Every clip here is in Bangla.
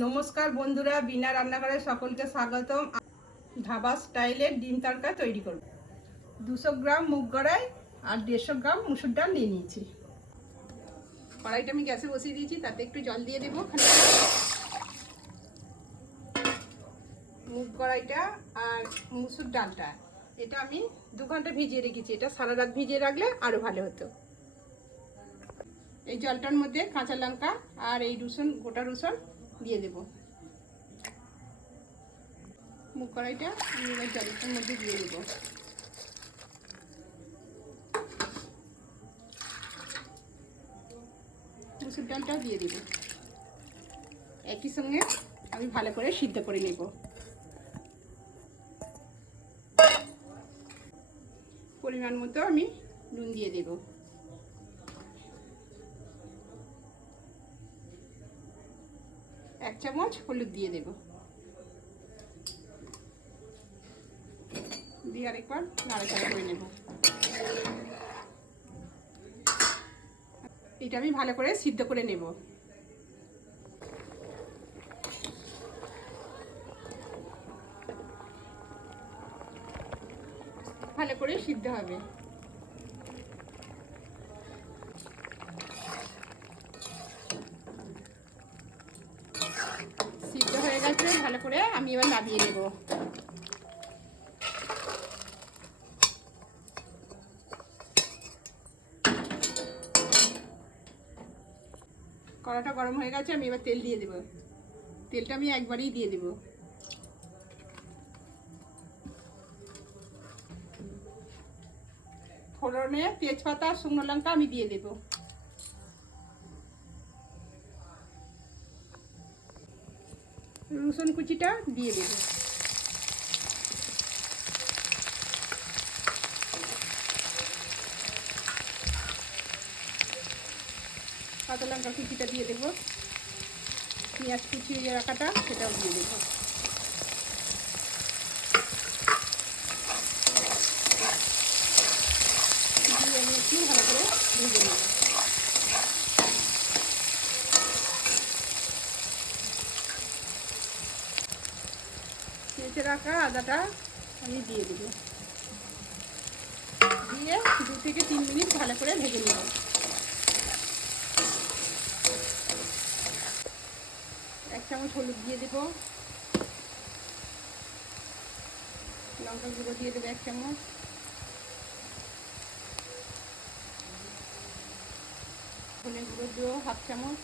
নমস্কার বন্ধুরা, বিনা রান্নাঘরে সকলকে স্বাগতম। ধাবা স্টাইলের ডিম তড়কা তৈরি করব। দুশো গ্রাম মুগ গড়াই আর দেড়শো গ্রাম মুসুর ডাল নিয়ে নিয়েছি। কড়াইটা আমি গ্যাসে বসিয়ে দিয়েছি, তাতে একটু জল দিয়ে দেবো মুগ কড়াইটা আর মুসুর ডালটা, এটা আমি দু ঘণ্টা ভিজিয়ে রেখেছি। এটা সারা রাত ভিজিয়ে রাখলে আরও ভালো হতো। এই জলটার মধ্যে কাঁচা লঙ্কা আর এই রসুন, গোটা রসুন দিয়ে দেব। মুগ কড়াইটা আমি এবার জলটার মধ্যে দিয়ে দেবো। মুসুর ডালটাও দিয়ে দেবো। একই সঙ্গে আমি ভালো করে সিদ্ধ করে নেব। পরিমাণ মতো আমি নুন দিয়ে দেবো। এক চামচ হলুদ দিয়ে দেব। দিয়ে আরেকবার নাড়াচাড়া করে নেব। এটা আমি ভালো করে সিদ্ধ করে নেব। ভালো করে সিদ্ধ হবে সিদ্ধ হয়ে গেছে ভালো করে আমি এবার নামিয়ে নেব। কড়াটা গরম হয়ে গেছে, আমি এবার তেল দিয়ে দেব। তেলটা আমি একবারেই দিয়ে দেব। ফোড়নে তেজপাতা, শুকনো লঙ্কা আমি দিয়ে দেবো। রসুন কুচিটা দিয়ে দেব। কাঁচা লঙ্কা কুচিটা দিয়ে দেবো। পেঁয়াজ কুচি রাখাটা, সেটাও দিয়ে দেবো। দিয়ে আমি একটু ভালো করে ভেজে নেব। রাখা আদাটা আমি দিয়ে দেবো। দিয়ে দু থেকে তিন মিনিট ভালো করে ভেজে নেব। এক চামচ হলুদ দিয়ে দেবো। লঙ্কা গুঁড়ো দিয়ে দেবো এক চামচ। ধনে গুঁড়ো দেবো হাফ চামচ।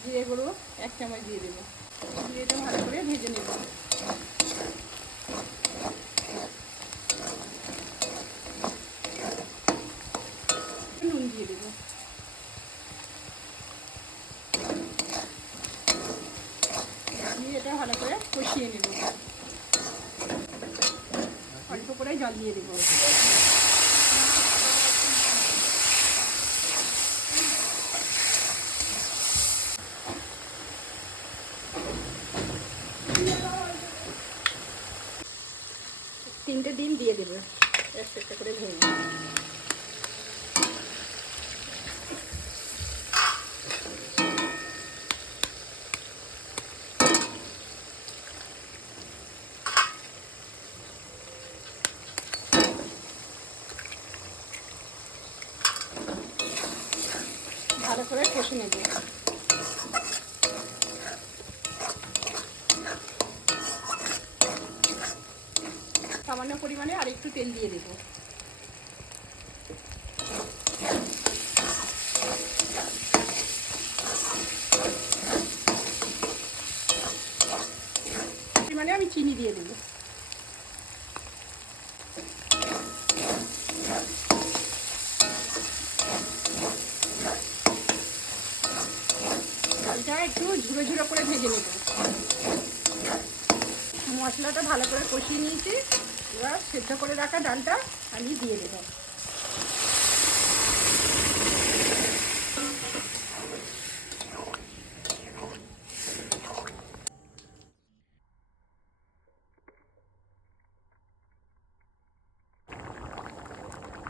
জিরে গুঁড়ো এক চামচ দিয়ে দেবো। জিরেটা ভালো করে ভেজে নেব। নুন দিয়ে দেবো। দিয়ে এটা ভালো করে কষিয়ে নেব। অল্প করে জল দিয়ে দেবো। ডিম দিয়ে দেবে। একটা একটা করে ভালো করে কষে নেবে। সামান্য পরিমাণে আর একটু তেল দিয়ে দেবো। পরিমাণে আমি চিনি দিয়ে দেবো। ডালটা একটু ঝুড়ো ঝুড়ো করে ভেজে নেব। মশলাটা ভালো করে কষিয়ে নিয়েছি। এবার সেদ্ধ করে রাখা ডালটা আমি দিয়ে দেবো।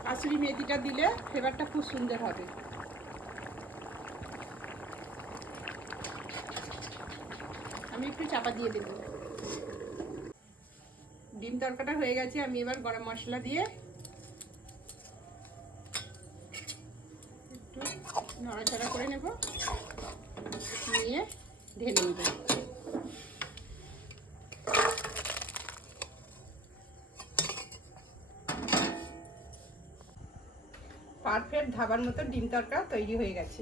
কাসুরি মেথিটা দিলে ফ্লেভারটা খুব সুন্দর হবে। আমি একটু চাপা দিয়ে দেবো। ডিম তরকাটা হয়ে গেছে, আমি এবার গরম মশলা দিয়ে একটু নড়াচড়া করে নেব। নিয়ে ঢেলে নেব। পারফেক্ট ধাবার মতো ডিম তরকা তৈরি হয়ে গেছে।